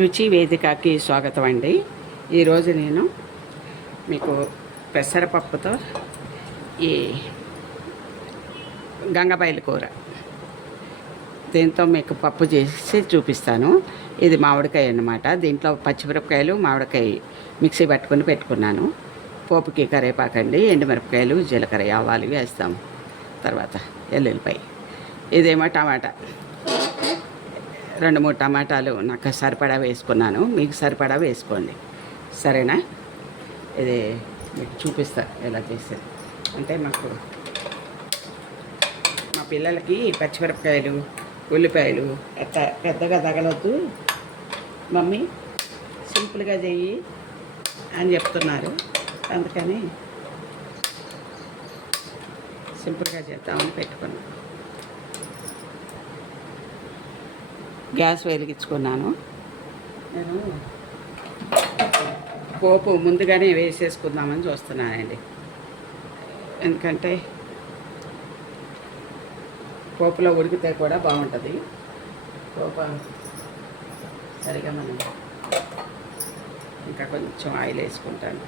రుచి వేదికకి స్వాగతం అండి. ఈరోజు నేను మీకు పెసరపప్పుతో ఈ గంగబాయిల కూర దీంతో మీకు పప్పు చేసి చూపిస్తాను. ఇది మామిడికాయ అన్నమాట. దీంట్లో పచ్చిమిరపకాయలు మామిడికాయ మిక్సీ పట్టుకొని పెట్టుకున్నాను. పోపుకి కరివేపాకండి, ఎండుమిరపకాయలు, జీలకర్ర, ఆవాలు వేస్తాము. తర్వాత ఎల్లుల్లిపాయ, ఇదేమో టమాటా, 2-3 టమాటాలు నాకు సరిపడా వేసుకున్నాను. మీకు సరిపడా వేసుకోండి, సరేనా? ఇది మీకు చూపిస్తా ఎలా చేసేది. అంటే మా పిల్లలకి పచ్చిమిరపకాయలు, ఉల్లిపాయలు పెద్దగా తగలొద్దు మమ్మీ, సింపుల్గా చెయ్యి అని చెప్తున్నారు. అందుకని సింపుల్గా చేద్దామని పెట్టుకున్నాను. గ్యాస్ వెలిగించుకున్నాను. నేను పోపు ముందుగానే వేసేసుకుందామని చూస్తున్నానండి. ఎందుకంటే పోపులో ఉడికితే కూడా బాగుంటుంది. పోపు సరిగా మనం ఇంకా కొంచెం ఆయిల్ వేసుకుంటాను.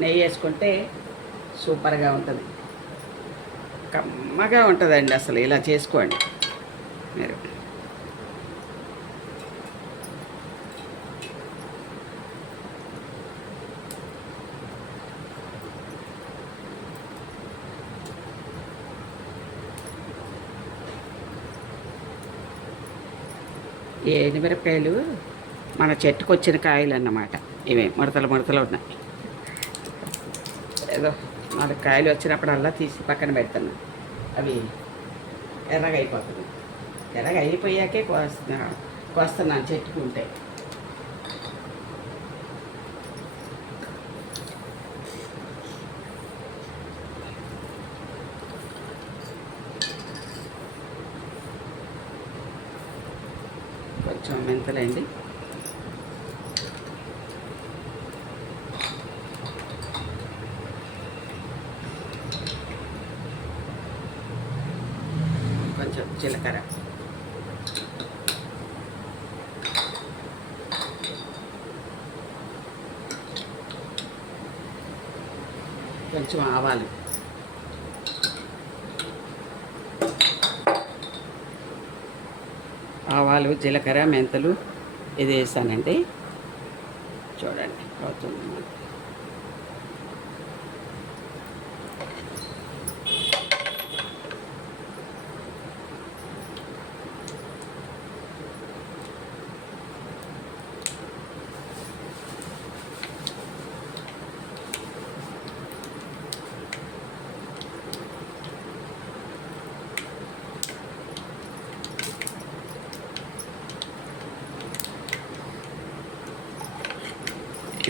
నెయ్యి వేసుకుంటే సూపర్గా ఉంటుంది, కమ్మగా ఉంటుందండి. అసలు ఇలా చేసుకోండి మీరు. ఈ ఎండుమిరపకాయలు మన చెట్టుకు వచ్చిన కాయలు అన్నమాట. ఇవే ముడతలు ఉన్నాయి. ఏదో 4 కాయలు వచ్చినప్పుడల్లా తీసి పక్కన పెడతాను. అవి ఎర్రగా అయిపోతుంది. ఎర్రగా అయిపోయాకే కోస్తున్నాను చెట్టుకుంటే. కొంచెం మెంతులండి, కొంచెం జీలకర్ర, కొంచెం ఆవాలు, జీలకర్ర, మెంతులు ఇది వేసానండి. చూడండి అవుతుంది.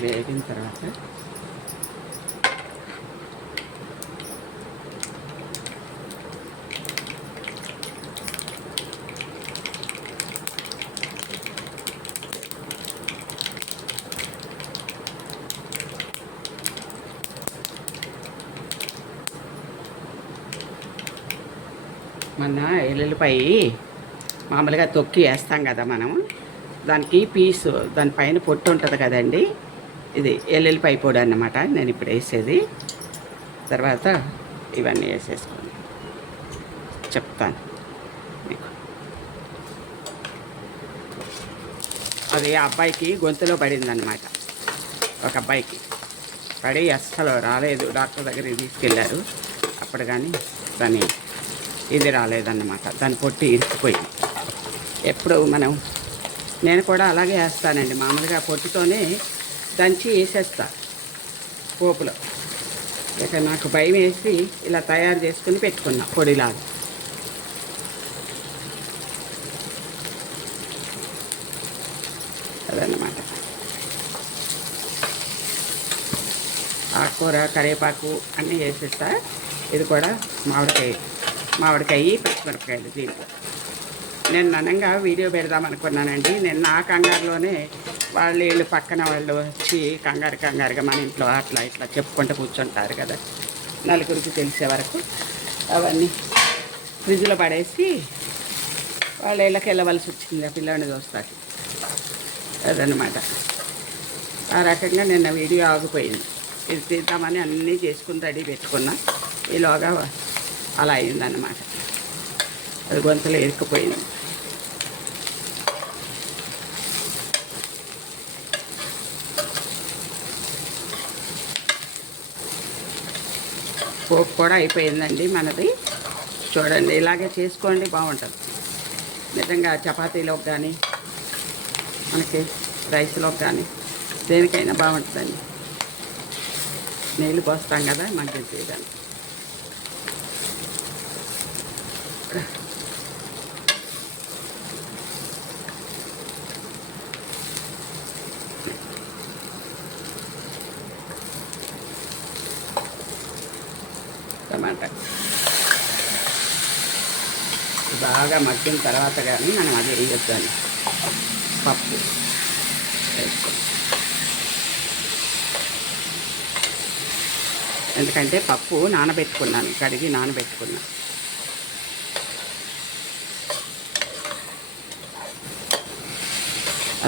వేగిన తర్వాత మన ఎల్లుల్లిపాయ మామూలుగా తొక్కి వేస్తాం కదా మనం, దానికి పీసు దానిపైన పొట్టు ఉంటుంది కదండి. ఇది ఎల్లుల్లిపాయ పొడి అన్నమాట నేను ఇప్పుడు వేసేది. తర్వాత ఇవన్నీ వేసేసుకోండి, చెప్తాను మీకు. అది ఆ అబ్బాయికి గొంతులో పడిందన్నమాట. ఒక అబ్బాయికి పడి అస్సలు రాలేదు. డాక్టర్ దగ్గరికి తీసుకెళ్ళారు. అప్పుడు కానీ దాని ఇది రాలేదన్నమాట. దాని పొట్టి ఇరిచిపోయి. ఎప్పుడు నేను కూడా అలాగే వేస్తానండి. మామూలుగా పొట్టుతోనే దంచి వేసేస్తా పోపులో. ఇక నాకు భయం వేసి ఇలా తయారు చేసుకుని పెట్టుకున్నా పొడిలాగా. అదన్నమాట. ఆకుకూర, కరివేపాకు అన్నీ వేసేస్తా. ఇది కూడా మామిడికాయ పచ్చిమిరపకాయలు. దీంట్లో నేను నన్నంగా వీడియో పెడదామనుకున్నానండి. నేను నా కంగారులోనే వీళ్ళు పక్కన వాళ్ళు వచ్చి కంగారుగా మన ఇంట్లో అట్లా ఇట్లా చెప్పుకుంటూ కూర్చుంటారు కదా, నలుగురికి తెలిసే వరకు అవన్నీ ఫ్రిడ్జ్లో పడేసి వాళ్ళు ఇళ్ళకి వెళ్ళవలసి వచ్చింది ఆ పిల్లాడిని చూస్తాకి. అదనమాట. ఆ రకంగా నిన్న వీడియో ఆగిపోయింది. ఇది తీద్దామని అన్నీ చేసుకుని రెడీ పెట్టుకున్నా. ఈలోగా అలా అయిందన్నమాట. అది గొంతులో ఇరుక్కుపోయింది. పోపు కూడా అయిపోయిందండి మనది. చూడండి, ఇలాగే చేసుకోండి, బాగుంటుంది నిజంగా. చపాతీలోకి కానీ మనకి రైస్లోకి కానీ దేనికైనా బాగుంటుందండి. నీళ్ళు పోస్తాం కదా మనకి తీయడానికి. టమాటా బాగా మగ్గిన తర్వాత కానీ మనం అది వేయొద్దని పప్పు వేసుకో. ఎందుకంటే పప్పు నానబెట్టుకున్నాను, కడిగి నానబెట్టుకున్నాను.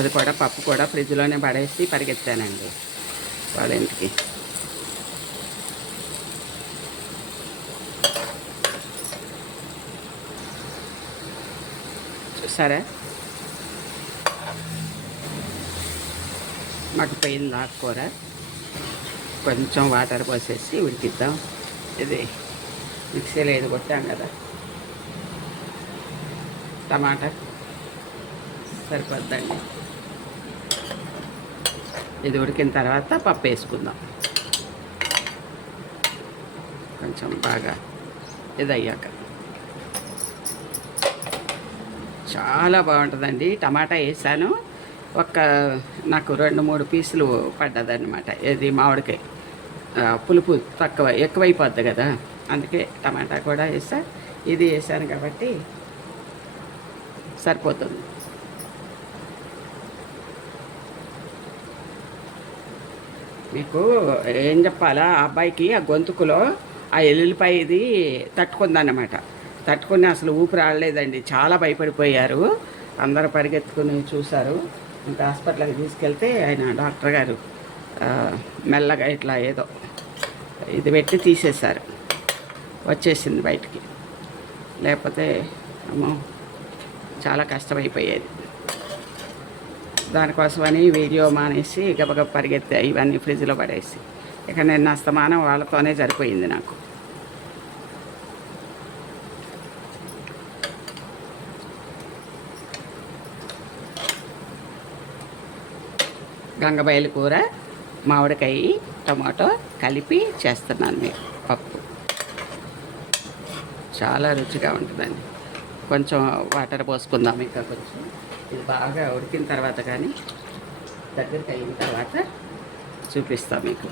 అది కూడా పప్పు కూడా ఫ్రిడ్జ్లోనే పడేసి పరిగెత్తానండి వాళ్ళ ఇంటికి. చూసారా మగ్గిపోయింది ఆకుకూర. కొంచెం వాటర్ పోసేసి ఉడికిద్దాం. ఇది మిక్సీలో ఇది కొట్టాం కదా, టమాటా సరిపోద్దండి. ఇది ఉడికిన తర్వాత పప్పు వేసుకుందాం. కొంచెం బాగా ఇది అయ్యాక చాలా బాగుంటుందండి. టమాటా వేసాను, నాకు 2-3 పీసులు పడ్డదన్నమాట. ఇది మామిడికాయ పులుపు ఎక్కువైపోద్ది కదా, అందుకే టమాటా కూడా వేసా. ఇది వేసాను కాబట్టి సరిపోతుంది. మీకు ఏం చెప్పాలా, ఆ అబ్బాయికి ఆ గొంతుకులో ఆ ఎల్లుల్లిపాయ ఇది తట్టుకుందన్నమాట. తట్టుకుని అసలు ఊపిరి రాలేదండి. చాలా భయపడిపోయారు. అందరూ పరిగెత్తుకుని చూశారు. ఇంకా హాస్పిటల్కి తీసుకెళ్తే ఆయన డాక్టర్ గారు మెల్లగా ఇట్లా ఏదో ఇది పెట్టి తీసేశారు. వచ్చేసింది బయటికి. లేకపోతే ఏమో చాలా కష్టమైపోయేది. దానికోసమని వీడియో మానేసి గబగబ పరిగెత్తా ఇవన్నీ ఫ్రిడ్జ్లో పడేసి. ఇక నేను అస్తమానం వాళ్ళతోనే సరిపోయింది నాకు. గంగబయలు కూర, మామిడికాయ, టమాటో కలిపి చేస్తున్నాను మీకు పప్పు. చాలా రుచిగా ఉంటుందండి. కొంచెం వాటర్ పోసుకుందాం ఇంకా కొంచెం. ఇది బాగా ఉడికిన తర్వాత కానీ దగ్గరికి అయిన తర్వాత చూపిస్తాం మీకు.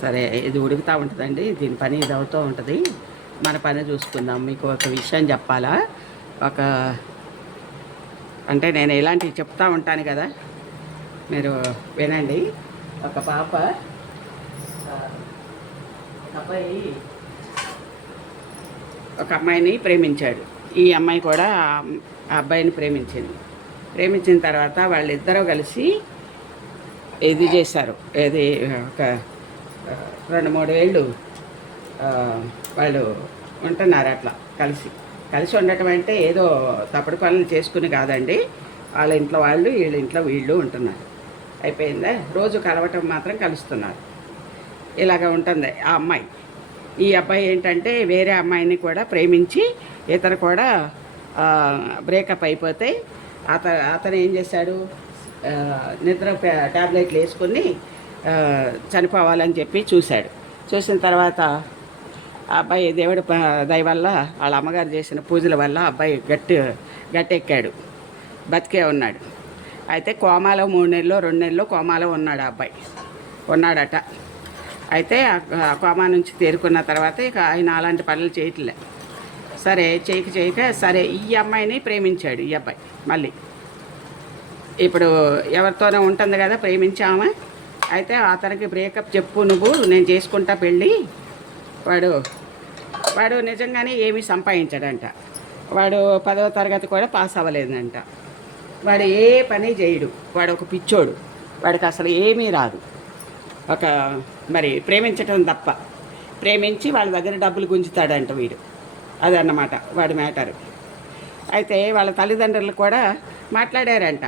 సరే, ఇది ఉడుకుతూ ఉంటుందండి. దీని పని ఇది అవుతూ ఉంటుంది. మన పని చూసుకుందాం. మీకు ఒక విషయం చెప్పాలా, అంటే నేను ఇలాంటివి చెప్తూ ఉంటాను కదా, మీరు వినండి. ఒక పాప అబ్బాయి ఒక అమ్మాయిని ప్రేమించాడు. ఈ అమ్మాయి కూడా ఆ అబ్బాయిని ప్రేమించింది. ప్రేమించిన తర్వాత వాళ్ళిద్దరూ కలిసి ఇది చేశారు. ఇది ఒక 2-3 ఏళ్ళు వాళ్ళు ఉంటున్నారు అట్లా కలిసి ఉండటం అంటే ఏదో తప్పుడు పనులు చేసుకుని కాదండి. వాళ్ళ ఇంట్లో వాళ్ళు, వీళ్ళ ఇంట్లో వీళ్ళు ఉంటున్నారు. అయిపోయిందా, రోజు కలవటం మాత్రం కలుస్తున్నారు. ఇలాగ ఉంటుంది ఆ అమ్మాయి. ఈ అబ్బాయి ఏంటంటే వేరే అమ్మాయిని కూడా ప్రేమించి ఇతను కూడా బ్రేకప్ అయిపోతే అతను ఏం చేశాడు, నిద్ర ట్యాబ్లెట్లు వేసుకుని చనిపోవాలని చెప్పి చూసిన తర్వాత ఆ అబ్బాయి దేవుడి దయ వల్ల, వాళ్ళ అమ్మగారు చేసిన పూజల వల్ల అబ్బాయి గట్టెక్కాడు, బతికే ఉన్నాడు. అయితే కోమాలో 3 నెలలు 2 నెలలు కోమాలో ఉన్నాడు ఆ అబ్బాయి, ఉన్నాడట. అయితే ఆ కోమా నుంచి తేరుకున్న తర్వాత ఇక ఆయన అలాంటి పనులు చేయట్లే. సరే చేయక సరే ఈ అమ్మాయిని ప్రేమించాడు ఈ అబ్బాయి. మళ్ళీ ఇప్పుడు ఎవరితోనే ఉంటుంది కదా ప్రేమించామా. అయితే అతనికి బ్రేకప్ చెప్పు, నేను చేసుకుంటా పెళ్ళి, వాడు వాడు నిజంగానే ఏమీ సంపాదించాడంట. వాడు 10వ తరగతి కూడా పాస్ అవ్వలేదంట. వాడు ఏ పని చేయడు. వాడు ఒక పిచ్చోడు. వాడికి అసలు ఏమీ రాదు. ఒక మరి ప్రేమించటం తప్ప. ప్రేమించి వాళ్ళ దగ్గర డబ్బులు గుంజుతాడంట వీడు. అదన్నమాట వాడి మ్యాటర్. అయితే వాళ్ళ తల్లిదండ్రులు కూడా మాట్లాడారంట.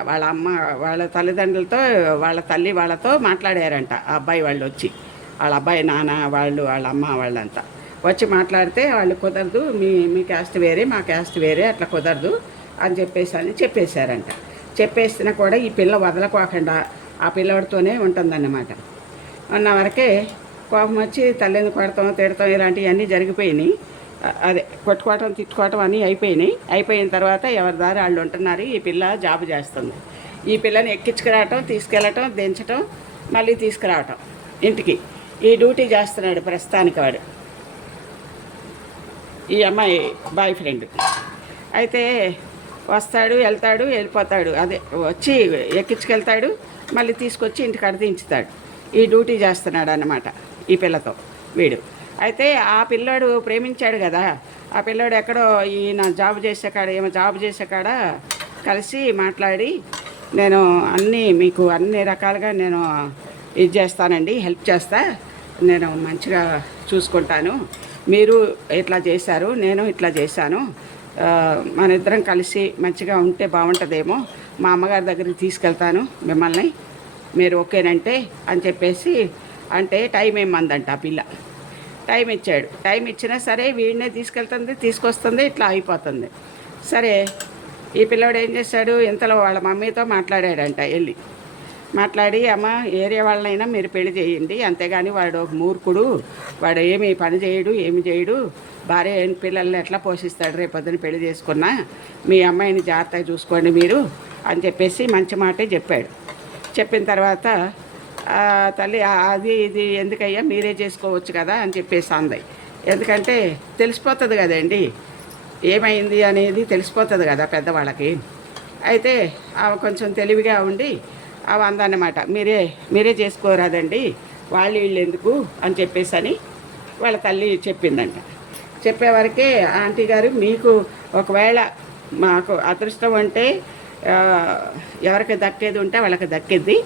వాళ్ళ తల్లిదండ్రులతో, వాళ్ళ తల్లి వాళ్ళతో మాట్లాడారంట. ఆ అబ్బాయి వాళ్ళు వచ్చి, వాళ్ళ అబ్బాయి నాన్న వాళ్ళు, వాళ్ళ అమ్మ వాళ్ళంతా వచ్చి మాట్లాడితే, వాళ్ళు కుదరదు, మీ క్యాస్ట్ వేరే, మా క్యాస్ట్ వేరే, అట్లా కుదరదు అని చెప్పేశారంట. చెప్పేసినా కూడా ఈ పిల్ల వదలకోకుండా ఆ పిల్లవాడితోనే ఉంటుందన్నమాట. ఉన్న వరకే కోపం వచ్చి తల్లిని కొడతాం, తిడతాం, ఇలాంటివన్నీ జరిగిపోయినాయి. అదే కొట్టుకోవటం, తిట్టుకోవటం అన్నీ అయిపోయిన తర్వాత ఎవరి దారి వాళ్ళు ఉంటున్నారు. ఈ పిల్ల జాబ్ చేస్తుంది. ఈ పిల్లని ఎక్కించుకురావటం, తీసుకెళ్ళటం, దించటం, మళ్ళీ తీసుకురావటం ఇంటికి. ఈ డ్యూటీ చేస్తున్నాడు ప్రస్తుతానికి వాడు, ఈ అమ్మాయి బాయ్ ఫ్రెండ్. అయితే వస్తాడు, వెళ్తాడు, వెళ్ళిపోతాడు. అదే వచ్చి ఎక్కించుకెళ్తాడు, మళ్ళీ తీసుకొచ్చి ఇంటికాడ దించుతాడు. ఈ డ్యూటీ చేస్తున్నాడు అన్నమాట ఈ పిల్లతో వీడు. అయితే ఆ పిల్లాడు ప్రేమించాడు కదా, ఆ పిల్లాడు ఎక్కడో ఈయన ఏమో జాబ్ చేసే కాడ కలిసి మాట్లాడి, నేను మీకు అన్ని రకాలుగా నేను ఇది చేస్తానండి, హెల్ప్ చేస్తా, నేను మంచిగా చూసుకుంటాను, మీరు ఇట్లా చేశారు, నేను ఇట్లా చేశాను, మన ఇద్దరం కలిసి మంచిగా ఉంటే బాగుంటుందేమో, మా అమ్మగారి దగ్గరికి తీసుకెళ్తాను మిమ్మల్ని, మీరు ఓకేనంటే అని చెప్పేసి అంటే టైం ఏమందంట ఆ పిల్ల. టైం ఇచ్చాడు. టైం ఇచ్చినా సరే వీడినే తీసుకెళ్తుంది, తీసుకొస్తుంది, ఇట్లా అయిపోతుంది. సరే ఈ పిల్లవాడు ఏం చేశాడు, ఇంతలో వాళ్ళ మమ్మీతో మాట్లాడాడంట. మాట్లాడి, అమ్మ ఏరియా వాళ్ళనైనా మీరు పెళ్లి చేయండి, అంతేగాని వాడు ఒక మూర్ఖుడు, వాడు ఏమి పని చేయడు, ఏమి చేయడు, భార్య పిల్లల్ని ఎట్లా పోషిస్తాడు, రేపొద్దున పెళ్లి చేసుకున్నా, మీ అమ్మాయిని జాగ్రత్తగా చూసుకోండి మీరు అని చెప్పేసి మంచి మాటే చెప్పాడు. చెప్పిన తర్వాత తల్లి ఇది ఎందుకయ్యా, మీరే చేసుకోవచ్చు కదా అని చెప్పేసి అంది. ఎందుకంటే తెలిసిపోతుంది కదండి ఏమైంది అనేది, తెలిసిపోతుంది కదా పెద్దవాళ్ళకి. అయితే ఆమె కొంచెం తెలివిగా ఉండి అవి అందన్నమాట, మీరే చేసుకోరాదండి, వీళ్ళు ఎందుకు అని చెప్పేసి వాళ్ళ తల్లి చెప్పిందంట. చెప్పేవరకే ఆంటీ గారు, మీకు ఒకవేళ మాకు అదృష్టం అంటే ఎవరికి దక్కేది ఉంటే వాళ్ళకి దక్కేది,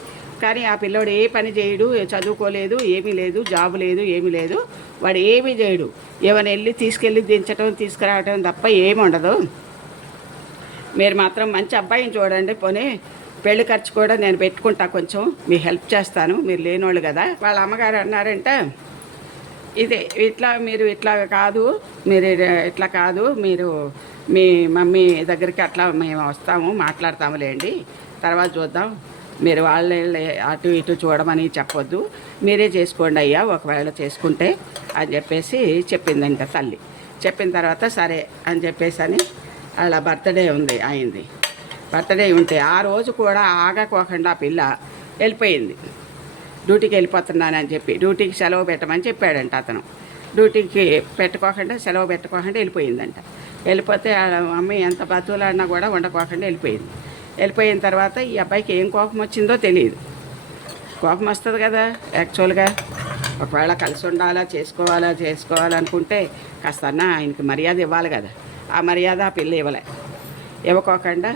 కానీ ఆ పిల్లోడు ఏ పని చేయడు, చదువుకోలేదు, ఏమీ లేదు, జాబు లేదు, ఏమీ లేదు, వాడు ఏమీ చేయడు, ఏమైనా తీసుకెళ్ళి దించడం, తీసుకురావటం తప్ప ఏమి ఉండదు. మీరు మాత్రం మంచి అబ్బాయిని చూడండి, పోనీ పెళ్లి ఖర్చు కూడా నేను పెట్టుకుంటా, కొంచెం మీ హెల్ప్ చేస్తాను, మీరు లేనోళ్ళు కదా. వాళ్ళ అమ్మగారు అన్నారంట, మీరు ఇట్లా కాదు, మీరు మీ మమ్మీ దగ్గరికి అట్లా మేము వస్తాము, మాట్లాడతాములేండి, తర్వాత చూద్దాం, మీరు వాళ్ళ అటు ఇటు చూడమని చెప్పొద్దు, మీరే చేసుకోండి అయ్యా ఒకవేళ చేసుకుంటే అని చెప్పేసి చెప్పిందంట తల్లి. చెప్పిన తర్వాత సరే అని చెప్పేసి వాళ్ళ బర్త్డే అయింది. బర్త్డే ఉంటే ఆ రోజు కూడా ఆగకోకుండా ఆ పిల్ల వెళ్ళిపోయింది. డ్యూటీకి వెళ్ళిపోతున్నానని చెప్పి డ్యూటీకి సెలవు పెట్టమని చెప్పాడంట అతను. డ్యూటీకి సెలవు పెట్టుకోకుండా వెళ్ళిపోయిందంట. వెళ్ళిపోతే అమ్మాయి ఎంత బతువులాడినా కూడా ఉండకోకుండా వెళ్ళిపోయింది. వెళ్ళిపోయిన తర్వాత ఈ అబ్బాయికి ఏం కోపం వచ్చిందో తెలియదు. కోపం వస్తుంది కదా యాక్చువల్గా, ఒకవేళ కలిసి ఉండాలా, చేసుకోవాలనుకుంటే కాస్త ఆయనకి మర్యాద ఇవ్వాలి కదా. ఆ మర్యాద ఆ పిల్ల ఇవ్వకోకుండా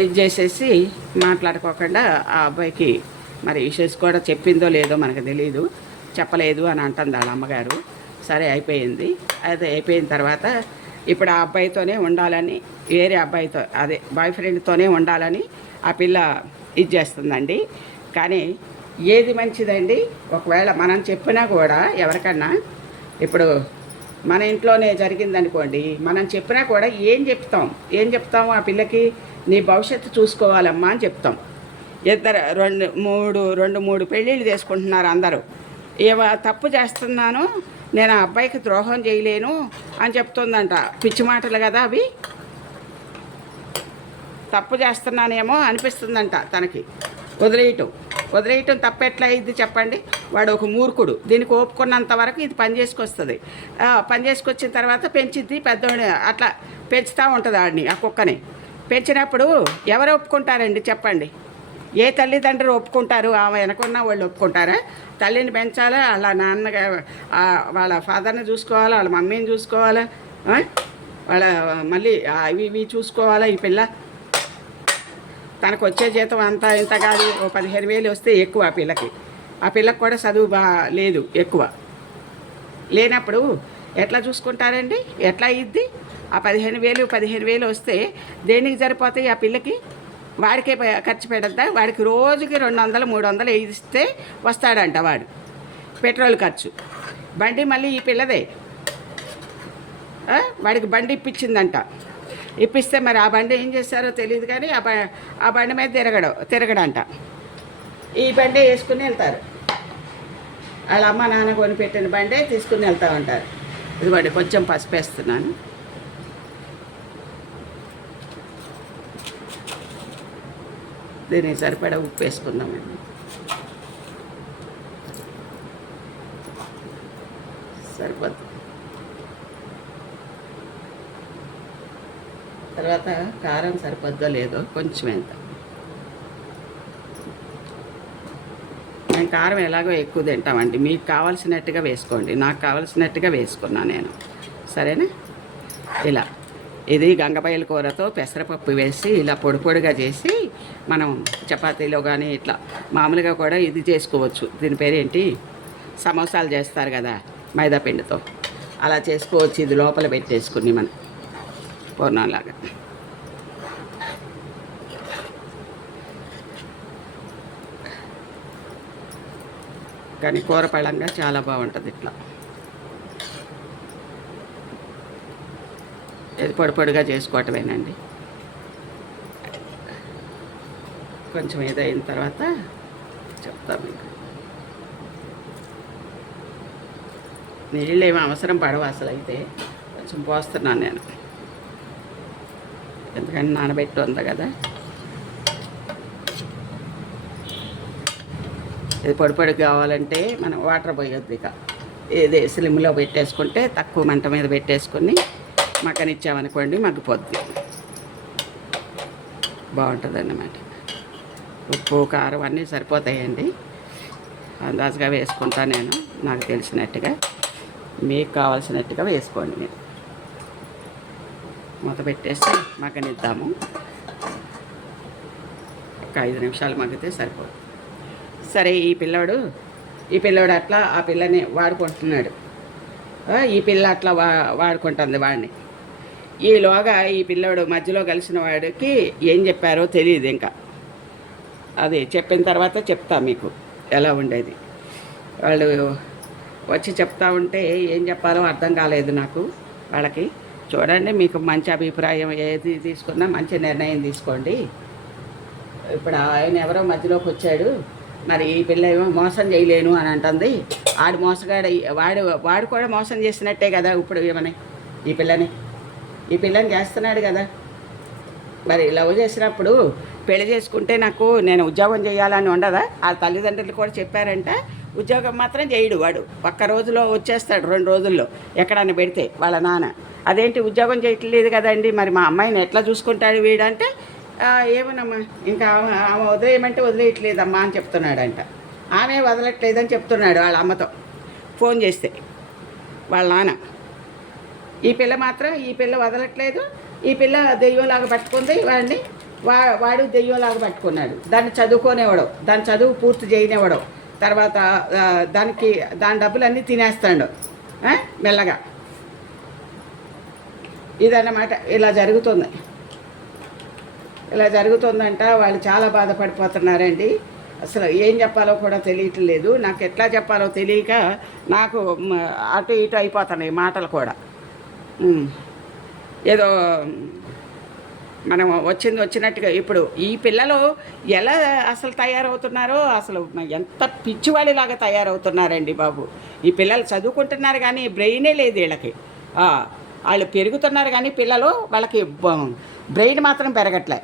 ఇది చేసేసి మాట్లాడుకోకుండా ఆ అబ్బాయికి మరి విషెస్ కూడా చెప్పిందో లేదో మనకు తెలియదు, చెప్పలేదు అని అంటుంది వాళ్ళ అమ్మగారు. సరే అయిపోయింది. అది అయిపోయిన తర్వాత ఇప్పుడు ఆ అబ్బాయితోనే ఉండాలని, వేరే అబ్బాయితో అదే బాయ్ ఫ్రెండ్తోనే ఉండాలని ఆ పిల్ల ఇది చేస్తుందండి. కానీ ఏది మంచిదండి, ఒకవేళ మనం చెప్పినా కూడా ఎవరికన్నా, ఇప్పుడు మన ఇంట్లోనే జరిగిందనుకోండి, మనం చెప్పినా కూడా ఏం చెప్తాము ఆ పిల్లకి, నీ భవిష్యత్తు చూసుకోవాలమ్మా అని చెప్తాం. రెండు మూడు పెళ్ళిళ్ళు చేసుకుంటున్నారు అందరూ. తప్పు చేస్తున్నాను, నేను ఆ అబ్బాయికి ద్రోహం చేయలేను అని చెప్తుందంట. పిచ్చి మాటలు కదా అవి. తప్పు చేస్తున్నానేమో అనిపిస్తుందంట తనకి. వదిలేయటం తప్పెట్లా అయింది చెప్పండి. వాడు ఒక మూర్ఖుడు. దీనికి ఒప్పుకున్నంత వరకు ఇది పని చేసుకొస్తుంది. పని చేసుకొచ్చిన తర్వాత పెంచిద్ది, పెద్దోడి అట్లా పెంచుతూ ఉంటుంది ఆడిని, ఆ కుక్కని. పెంచినప్పుడు ఎవరు ఒప్పుకుంటారండి చెప్పండి. ఏ తల్లిదండ్రులు ఒప్పుకుంటారు? ఆమె వెనకున్న వాళ్ళు ఒప్పుకుంటారా? తల్లిని పెంచాలా, వాళ్ళ నాన్నగా వాళ్ళ ఫాదర్ని చూసుకోవాలా, వాళ్ళ మమ్మీని చూసుకోవాలా, వాళ్ళ మళ్ళీ అవి ఇవి చూసుకోవాలా. ఈ పిల్ల తనకు వచ్చే జీతం అంతా ఇంత కాదు, 15,000 వస్తే ఎక్కువ ఆ పిల్లకి. ఆ పిల్లకి కూడా చదువు లేదు ఎక్కువ. లేనప్పుడు ఎట్లా చూసుకుంటారండి? ఎట్లా అయ్యిద్ది? ఆ 15,000 వస్తే దేనికి సరిపోతాయి ఆ పిల్లకి? వాడికే ఖర్చు పెడద్దా? వాడికి రోజుకి 200, 300 ఇస్తే వస్తాడంట వాడు. పెట్రోల్ ఖర్చు. బండి మళ్ళీ ఈ పిల్లదే. వాడికి బండి ఇప్పించిందంట. ఇప్పిస్తే మరి ఆ బండి ఏం చేస్తారో తెలియదు, కానీ ఆ బండి మీద తిరగడంట. ఈ బండి వేసుకుని వెళ్తారు. వాళ్ళ అమ్మ నాన్న కొనిపెట్టిన బండే తీసుకుని వెళ్తా ఉంటారు. ఇదిగోండి కొంచెం పసుపు వేస్తున్నాను. దీనికి సరిపడా ఉప్పు వేసుకుందామండి. సరిపోద్ది. తర్వాత కారం సరిపోద్దో లేదో కొంచెం ఎంత. మేము కారం ఎలాగో ఎక్కువ తింటామండి. మీకు కావాల్సినట్టుగా వేసుకోండి. నాకు కావాల్సినట్టుగా వేసుకున్నాను నేను. సరేనా? ఇలా ఇది గంగబయలు కూరతో పెసరపప్పు వేసి ఇలా పొడి పొడిగా చేసి మనం చపాతీలో కానీ ఇట్లా మామూలుగా కూడా ఇది చేసుకోవచ్చు. దీని పేరేంటి, సమోసాలు చేస్తారు కదా మైదా పిండితో, అలా చేసుకోవచ్చు. ఇది లోపల పెట్టేసుకుని మనం పూర్ణంలాగా. కానీ కూర పళ్ళంగా చాలా బాగుంటుంది ఇట్లా. ఇది పొడి పొడిగా చేసుకోవటమేనండి. కొంచెం ఇదైన తర్వాత చెప్తాను మీకు. నీళ్ళు ఏమి అవసరం పడవు అసలు. అయితే కొంచెం పోస్తున్నాను నేను, ఎందుకంటే నానబెట్టి ఉంది కదా. ఇది పొడి పొడి కావాలంటే మనం వాటర్ పోయొద్దు. ఇక ఇది స్లిమ్లో పెట్టేసుకుంటే, తక్కువ మంట మీద పెట్టేసుకొని మగ్గనిచ్చామనుకోండి, మగ్గిపోద్ది. బాగుంటుంది అన్నమాట. ఉప్పు కారం అన్నీ సరిపోతాయండి. అందాజుగా వేసుకుంటా నేను, నాకు తెలిసినట్టుగా. మీకు కావాల్సినట్టుగా వేసుకోండి. మీరు మూత పెట్టేసి మగ్గనిద్దాము. ఒక 5 నిమిషాలు మగ్గితే సరిపోతుంది. సరే, ఈ పిల్లోడు అట్లా ఆ పిల్లని వాడుకుంటున్నాడు. ఈ పిల్ల అట్లా వాడుకుంటుంది వాడిని. ఈలోగా ఈ పిల్లోడు మధ్యలో కలిసిన వాడికి ఏం చెప్పారో తెలియదు. ఇంకా అది చెప్పిన తర్వాత చెప్తా మీకు ఎలా ఉండేది. వాళ్ళు వచ్చి చెప్తా ఉంటే ఏం చెప్పాలో అర్థం కాలేదు నాకు వాళ్ళకి. చూడండి, మీకు మంచి అభిప్రాయం ఏది తీసుకున్నా మంచి నిర్ణయం తీసుకోండి. ఇప్పుడు ఆయన ఎవరో మధ్యలోకి వచ్చాడు, మరి ఈ పిల్ల ఏమో మోసం చేయలేను అని అంటుంది. ఆడు మోసగాడు, వాడు కూడా మోసం చేసినట్టే కదా. ఇప్పుడు ఏమని ఈ పిల్లని చేస్తున్నాడు కదా. మరి లవ్ చేసినప్పుడు పెళ్లి చేసుకుంటే నేను ఉద్యోగం చేయాలని ఉండదా? ఆ తల్లిదండ్రులు కూడా చెప్పారంట. ఉద్యోగం మాత్రం చేయడు వాడు. ఒక్క రోజులో వచ్చేస్తాడు, 2 రోజుల్లో ఎక్కడన్నా పెడితే వాళ్ళ నాన్న. అదేంటి ఉద్యోగం చేయట్లేదు కదండి, మరి మా అమ్మాయిని ఎట్లా చూసుకుంటాడు వీడంటే, ఏమోనమ్మా ఇంకా ఆమె వదిలేయమంటే వదిలేయట్లేదమ్మా అని చెప్తున్నాడంట. ఆమె వదలట్లేదని చెప్తున్నాడు వాళ్ళ అమ్మతో ఫోన్ చేస్తే వాళ్ళ నాన్న. ఈ పిల్ల వదలట్లేదు. ఈ పిల్ల దెయ్యంలాగా పట్టుకుంది వాడిని. వాడు దెయ్యంలాగా పట్టుకున్నాడు. దాన్ని చదువుకోనేవాడు, దాని చదువు పూర్తి చేయనివాడు. తర్వాత దాని డబ్బులన్నీ తినేస్తాడు మెల్లగా. ఇదన్నమాట. ఇలా జరుగుతుందంట. వాళ్ళు చాలా బాధపడిపోతున్నారండి. అసలు ఏం చెప్పాలో కూడా తెలియట్లేదు. నాకు ఎట్లా చెప్పాలో తెలియక నాకు అటు ఇటు అయిపోతున్నాయి మాటలు కూడా. ఏదో మనం వచ్చినట్టుగా. ఇప్పుడు ఈ పిల్లలు ఎలా అసలు తయారవుతున్నారో, అసలు ఎంత పిచ్చివాళ్ళలాగా తయారవుతున్నారండి బాబు. ఈ పిల్లలు చదువుకుంటున్నారు కానీ బ్రెయినే లేదు వీళ్ళకి. వాళ్ళు పెరుగుతున్నారు కానీ పిల్లలు, వాళ్ళకి బ్రెయిన్ మాత్రం పెరగట్లే.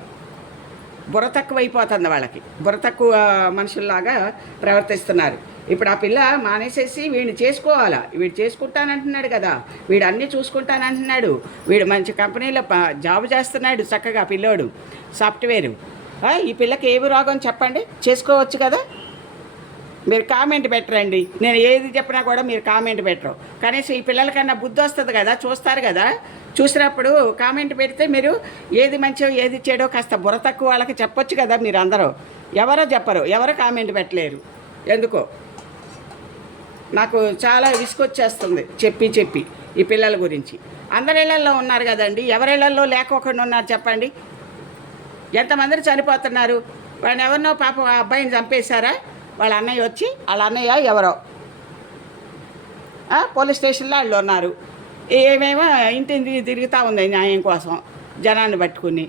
బుర్ర తక్కువ అయిపోతుంది వాళ్ళకి. బుర్ర తక్కువ మనుషుల్లాగా ప్రవర్తిస్తున్నారు. ఇప్పుడు ఆ పిల్ల మానేసేసి వీడిని చేసుకోవాలా. వీడు చేసుకుంటానంటున్నాడు కదా, వీడు అన్నీ చూసుకుంటానంటున్నాడు. వీడు మంచి కంపెనీలో జాబ్ చేస్తున్నాడు చక్కగా పిల్లోడు, సాఫ్ట్వేరు. ఈ పిల్లకి ఏమి రోగం చెప్పండి, చేసుకోవచ్చు కదా. మీరు కామెంట్ పెట్టరండి, నేను ఏది చెప్పినా కూడా మీరు కామెంట్ పెట్టరు. కనీసం ఈ పిల్లలకన్నా బుద్ధి వస్తుంది కదా, చూస్తారు కదా. చూసినప్పుడు కామెంట్ పెడితే మీరు ఏది మంచో ఏది చెడో కాస్త బుర్ర తక్కువ వాళ్ళకి చెప్పొచ్చు కదా. మీరు అందరూ ఎవరో చెప్పరు, ఎవరో కామెంట్ పెట్టలేరు. ఎందుకో నాకు చాలా విసుకొచ్చేస్తుంది చెప్పి చెప్పి ఈ పిల్లల గురించి. అందరి ఇళ్లల్లో ఉన్నారు కదండి, ఎవరిళ్లల్లో లేకోకుండా ఉన్నారు చెప్పండి. ఎంతమంది చనిపోతున్నారు. వాడిని ఎవరినో పాపం ఆ అబ్బాయిని చంపేశారా, వాళ్ళ అన్నయ్య వచ్చి, వాళ్ళ అన్నయ్య ఎవరో పోలీస్ స్టేషన్లో వాళ్ళు ఉన్నారు. ఏమేమో ఇంటింటి తిరుగుతూ ఉంది న్యాయం కోసం జనాన్ని పట్టుకుని.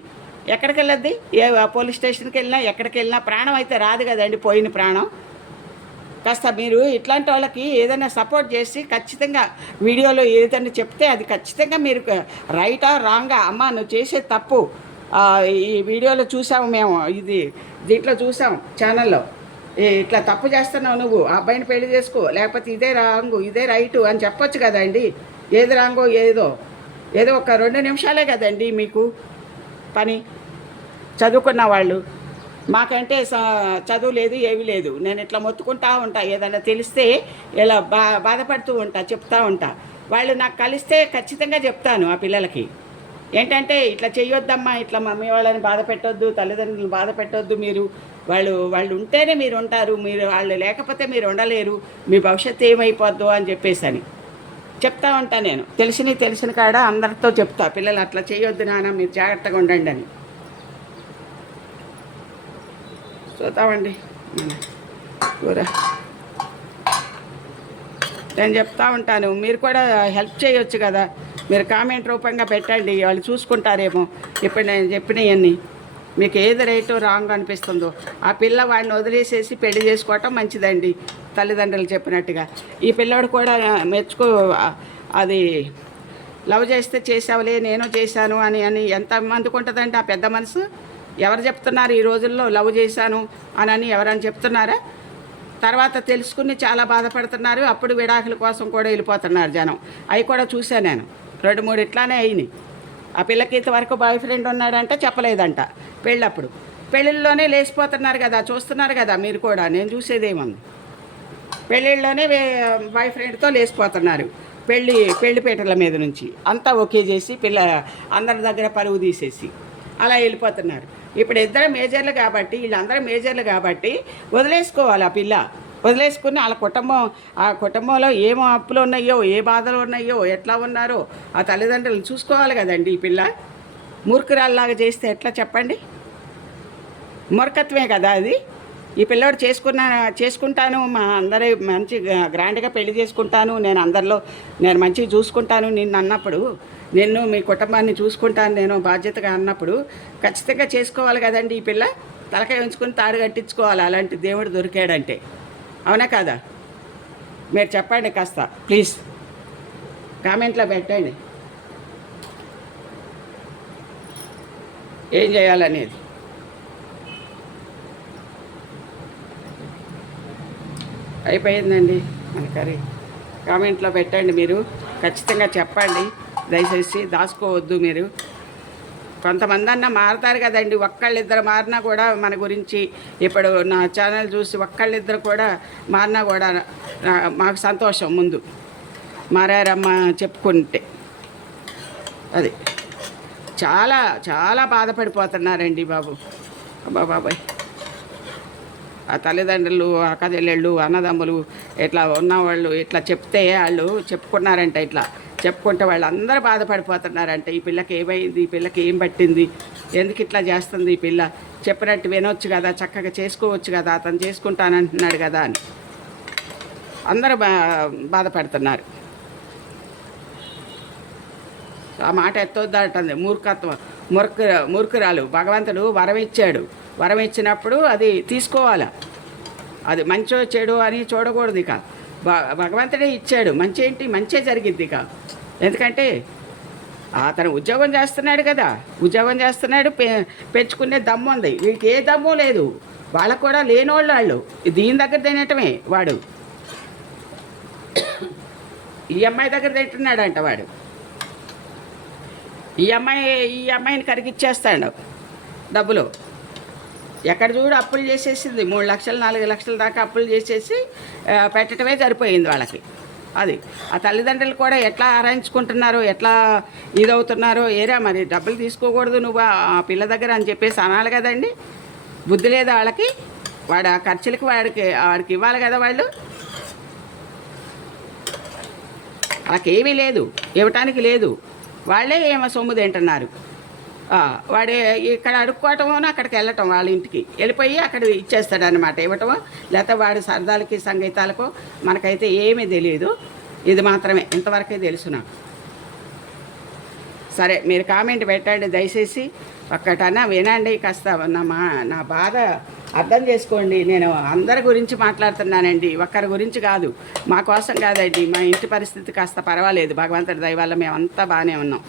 ఎక్కడికి వెళ్ళద్ది, ఏ పోలీస్ స్టేషన్కి వెళ్ళినా ఎక్కడికి వెళ్ళినా ప్రాణం అయితే రాదు కదండి, పోయిన ప్రాణం. కాస్త మీరు ఇట్లాంటి వాళ్ళకి ఏదైనా సపోర్ట్ చేసి ఖచ్చితంగా వీడియోలో ఏదైనా చెప్తే అది ఖచ్చితంగా మీరు రైటా రాంగా, అమ్మ నువ్వు చేసే తప్పు, ఈ వీడియోలో చూసాము మేము, దీంట్లో చూసాం ఛానల్లో, ఇట్లా తప్పు చేస్తున్నావు నువ్వు, ఆ అబ్బాయిని పెళ్లి చేసుకో, లేకపోతే ఇదే రాంగు ఇదే రైటు అని చెప్పొచ్చు కదండి. ఏది రాంగో ఏదో ఒక 2 నిమిషాలే కదండి మీకు పని. చదువుకున్న వాళ్ళు, మాకంటే చదువు లేదు ఏమీ లేదు. నేను ఇట్లా మొత్తుకుంటా ఉంటా, ఏదైనా తెలిస్తే ఇలా బాధపడుతూ ఉంటా, చెప్తా ఉంటా. వాళ్ళు నాకు కలిస్తే ఖచ్చితంగా చెప్తాను ఆ పిల్లలకి. ఏంటంటే ఇట్లా చెయ్యొద్దమ్మా, ఇట్లా మమ్మీ వాళ్ళని బాధ పెట్టొద్దు, తల్లిదండ్రులను బాధ పెట్టొద్దు. వాళ్ళు ఉంటేనే మీరు ఉంటారు, వాళ్ళు లేకపోతే మీరు ఉండలేరు, మీ భవిష్యత్తు ఏమైపోద్దు అని చెప్పేసి చెప్తా ఉంటా. నేను తెలిసిన కాడ అందరితో చెప్తా, పిల్లలు అట్లా చేయొద్దు నాన్న, మీరు జాగ్రత్తగా ఉండండి అని. చూద్దామండి కూర నేను చెప్తా ఉంటాను. మీరు కూడా హెల్ప్ చేయొచ్చు కదా, మీరు కామెంట్ రూపంగా పెట్టండి, వాళ్ళు చూసుకుంటారేమో. ఇప్పుడు నేను చెప్పినవన్నీ మీకు ఏది రైటో రాంగ్ అనిపిస్తుందో ఆ పిల్ల వాడిని వదిలేసేసి పెళ్లి చేసుకోవటం మంచిదండి, తల్లిదండ్రులు చెప్పినట్టుగా. ఈ పిల్లోడు కూడా అది లవ్ చేస్తే చేసావులే, నేను చేశాను అని ఎంతమందికి ఉంటుందండి ఆ పెద్ద మనసు. ఎవరు చెప్తున్నారు ఈ రోజుల్లో లవ్ చేశాను అని ఎవరైనా చెప్తున్నారా? తర్వాత తెలుసుకుని చాలా బాధపడుతున్నారు, అప్పుడు విడాకుల కోసం కూడా వెళ్ళిపోతున్నారు జనం. అవి కూడా చూశాను నేను, 2-3 ఇట్లానే అయినాయి. ఆ పిల్లకి ఇంతవరకు బాయ్ ఫ్రెండ్ ఉన్నాడంటే చెప్పలేదంట, పెళ్ళిళ్ళలోనే లేచిపోతున్నారు కదా, చూస్తున్నారు కదా మీరు కూడా. నేను చూసేదేముంది, పెళ్ళిళ్ళలోనే బాయ్ ఫ్రెండ్తో లేచిపోతున్నారు, పెళ్లిపేటల మీద నుంచి అంతా ఓకే చేసి అందరి దగ్గర పరువు తీసేసి అలా వెళ్ళిపోతున్నారు. ఇప్పుడు ఇద్దరు మేజర్లు కాబట్టి, వీళ్ళందరూ మేజర్లు కాబట్టి వదిలేసుకోవాలి. ఆ పిల్ల వదిలేసుకుని ఆ కుటుంబంలో ఏమో అప్పులు ఉన్నాయో, ఏ బాధలు ఉన్నాయో, ఎట్లా ఉన్నారో ఆ తల్లిదండ్రులను చూసుకోవాలి కదండి. ఈ పిల్ల మూర్ఖురాల్లాగా చేస్తే ఎట్లా చెప్పండి? మూర్ఖత్వమే కదా అది. ఈ పిల్లోడు చేసుకుంటాను, మా అందరూ మంచి గ్రాండ్గా పెళ్లి చేసుకుంటాను, నేను మంచిగా చూసుకుంటాను నిన్ను అన్నప్పుడు, నిన్ను మీ కుటుంబాన్ని చూసుకుంటాను నేను బాధ్యతగా అన్నప్పుడు ఖచ్చితంగా చేసుకోవాలి కదండి. ఈ పిల్ల తలకాయ ఉంచుకొని తాడు కట్టించుకోవాలి, అలాంటి దేవుడు దొరికాడంటే. అవునా కాదా? మీరు చెప్పండి కాస్త ప్లీజ్, కామెంట్లో పెట్టండి ఏం చేయాలనేది. అయిపోయిందండి మన కర్రీ. కామెంట్లో పెట్టండి, మీరు ఖచ్చితంగా చెప్పండి, దయచేసి దాచుకోవద్దు. మీరు కొంతమంది అన్నా మారుతారు కదండి, ఒక్కళ్ళిద్దరు మారినా కూడా మన గురించి, ఇప్పుడు నా ఛానల్ చూసి ఒక్కళ్ళిద్దరు కూడా మారినా కూడా మాకు సంతోషం. ముందు మారారమ్మా చెప్పుకుంటే అది చాలా చాలా బాధపడిపోతున్నారండి బాబు. బాబాయ్, ఆ తల్లిదండ్రులు, అక్కచెల్లెళ్ళు, అన్నదమ్ములు ఇట్లా ఉన్నవాళ్ళు ఇట్లా చెప్తే వాళ్ళు చెప్పుకున్నారంట, ఇట్లా చెప్పుకుంటే వాళ్ళందరూ బాధపడిపోతున్నారంటే ఈ పిల్లకి ఏమైంది, ఈ పిల్లకి ఏం పట్టింది, ఎందుకు ఇట్లా చేస్తుంది ఈ పిల్ల, చెప్పినట్టు వినొచ్చు కదా, చక్కగా చేసుకోవచ్చు కదా, అతను చేసుకుంటానంటున్నాడు కదా అని అందరూ బాధపడుతున్నారు. ఆ మాట ఎత్తొద్దంటుంది, మూర్ఖురాలు. భగవంతుడు వరం ఇచ్చినప్పుడు అది తీసుకోవాలి. అది మంచో చెడు అని చూడకూడదు. ఇక భగవంతుడే ఇచ్చాడు, మంచి ఏంటి, మంచే జరిగిద్ది. ఇక ఎందుకంటే అతను ఉద్యోగం చేస్తున్నాడు కదా, ఉద్యోగం చేస్తున్నాడు, పెంచుకునే దమ్ము ఉంది. వీడికి ఏ దమ్ము లేదు, వాళ్ళకు కూడా లేనోళ్ళు వాళ్ళు దీని దగ్గర తినటమే. వాడు ఈ అమ్మాయి దగ్గర తింటున్నాడంట. వాడు ఈ అమ్మాయిని కరిగిచ్చేస్తాడు డబ్బులు. ఎక్కడ చూడు అప్పులు చేసేసింది. 3 లక్షలు 4 లక్షల దాకా అప్పులు చేసేసి పెట్టడమే సరిపోయింది వాళ్ళకి. అది ఆ తల్లిదండ్రులు కూడా ఎట్లా ఆరాయించుకుంటున్నారో, ఎట్లా ఇదవుతున్నారో. ఏరా మరి డబ్బులు తీసుకోకూడదు నువ్వు ఆ పిల్ల దగ్గర అని చెప్పేసి అనాలి కదండి. బుద్ధి లేదా వాళ్ళకి? వాడు ఆ ఖర్చులకి వాడికి ఇవ్వాలి కదా వాళ్ళు. వాళ్ళకేమీ లేదు, ఇవ్వటానికి లేదు. వాళ్ళే ఏమో సొమ్ము తింటున్నారు. వాడు ఇక్కడ అడుక్కోవటమో అక్కడికి వెళ్ళటం, వాళ్ళ ఇంటికి వెళ్ళిపోయి అక్కడ ఇచ్చేస్తాడనమాట. ఇవ్వటమో లేకపోతే వాడి సరదాలకి సంగీతాలకో మనకైతే ఏమీ తెలియదు. ఇది మాత్రమే ఇంతవరకే తెలుసు నాకు. సరే, మీరు కామెంట్ పెట్టండి దయచేసి. ఒక్కటన్నా వినండి, కాస్త నా బాధ అర్థం చేసుకోండి. నేను అందరి గురించి మాట్లాడుతున్నానండి, ఒక్కరి గురించి కాదు. మా కోసం కాదండి, మా ఇంటి పరిస్థితి కాస్త పర్వాలేదు. భగవంతుడి దయ వల్ల మేమంతా బాగానే ఉన్నాం.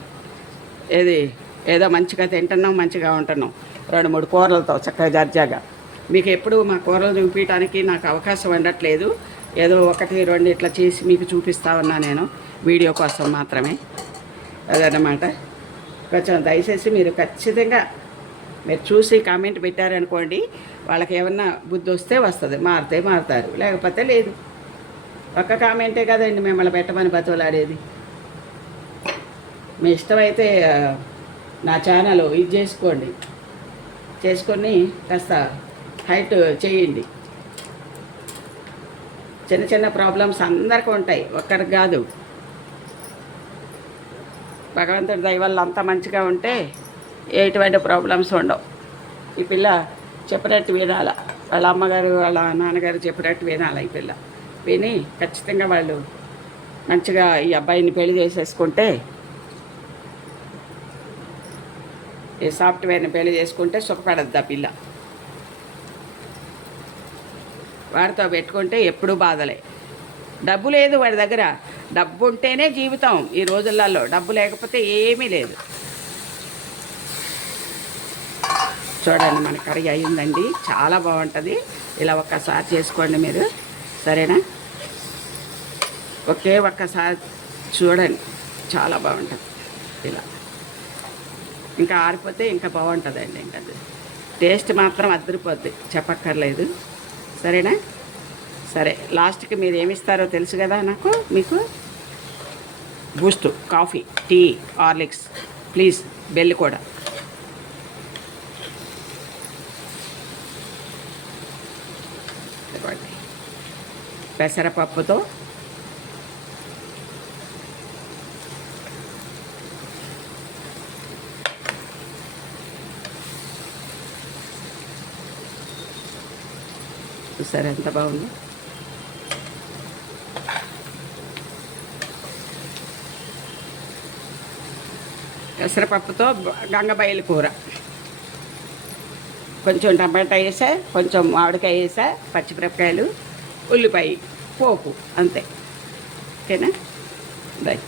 ఏదో మంచిగా తింటున్నాం, మంచిగా ఉంటున్నాం. 2-3 కూరలతో చక్కగా దర్జాగా. మీకు ఎప్పుడు మా కూరలు చూపించడానికి నాకు అవకాశం ఉండట్లేదు. ఏదో 1-2 ఇట్లా చేసి మీకు చూపిస్తా ఉన్నా నేను, వీడియో కోసం మాత్రమే. అదన్నమాట. కొంచెం దయచేసి మీరు ఖచ్చితంగా మీరు చూసి కామెంట్ పెట్టారనుకోండి, వాళ్ళకి ఏమన్నా బుద్ధి వస్తే వస్తుంది, మారితే మారుతారు, లేకపోతే లేదు. ఒక్క కామెంటే కదండి మిమ్మల్ని పెట్టమని బతులాడేది. మీ ఇష్టమైతే నా ఛానల్ ఇది చేసుకొని కాస్త హైట్ చేయండి. చిన్న చిన్న ప్రాబ్లమ్స్ అందరికీ ఉంటాయి, ఒక్కరికి కాదు. భగవంతుడి దయ వల్ల అంత మంచిగా ఉంటే ఎటువంటి ప్రాబ్లమ్స్ ఉండవు. ఈ పిల్ల చెప్పినట్టు వినాల, వాళ్ళ అమ్మగారు వాళ్ళ నాన్నగారు చెప్పినట్టు వినాల. ఈ పిల్ల విని ఖచ్చితంగా వాళ్ళు మంచిగా ఈ అబ్బాయిని పెళ్లి చేసేసుకుంటే, ఈ సాఫ్ట్వేర్ని పెళ్లి చేసుకుంటే సుఖపడద్దు ఆ పిల్ల. వాడితో పెట్టుకుంటే ఎప్పుడూ బాధలే. డబ్బు లేదు వాడి దగ్గర. డబ్బు ఉంటేనే జీవితం ఈ రోజులలో, డబ్బు లేకపోతే ఏమీ లేదు. చూడండి, మన కర్రీ అయ్యిందండి, చాలా బాగుంటుంది. ఇలా ఒక్కసారి చేసుకోండి మీరు, సరేనా? ఒక్కసారి చూడండి, చాలా బాగుంటుంది. ఇలా ఇంకా ఆరిపోతే ఇంకా బాగుంటుందండి. ఇంకా టేస్ట్ మాత్రం అదిరిపోద్ది, చెప్పక్కర్లేదు. సరేనా? సరే, లాస్ట్కి మీరు ఏమిస్తారో తెలుసు కదా మీకు Boost, coffee, tea, Horlicks, please bell కూడా. పెసరపప్పుతో చూసారా ఎంత బాగుంది. పెసరపప్పుతో గంగబయలు కూర. కొంచెం టమాటా వేసా, కొంచెం మామిడికాయ వేసా, పచ్చిమిరపకాయలు, ఉల్లిపాయ, పోపు, అంతే. ఓకేనా? బాయ్.